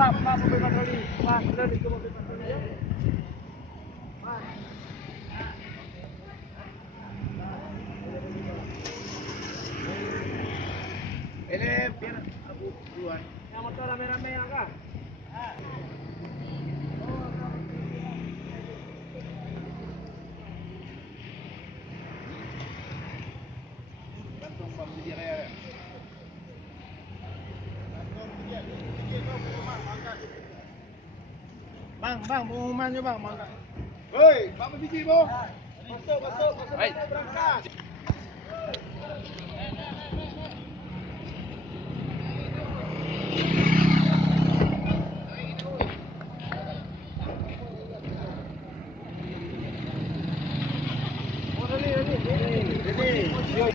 Pak, mobil patroli. Pak, sudah itu mobil patroli ya. Ini biar aku duluan. Yang motor rame-rame yang kah? Gantung bang di raya. Bang, pengumumannya bang, mangga. Hei, berapa biji bang? Masuk, berangkat.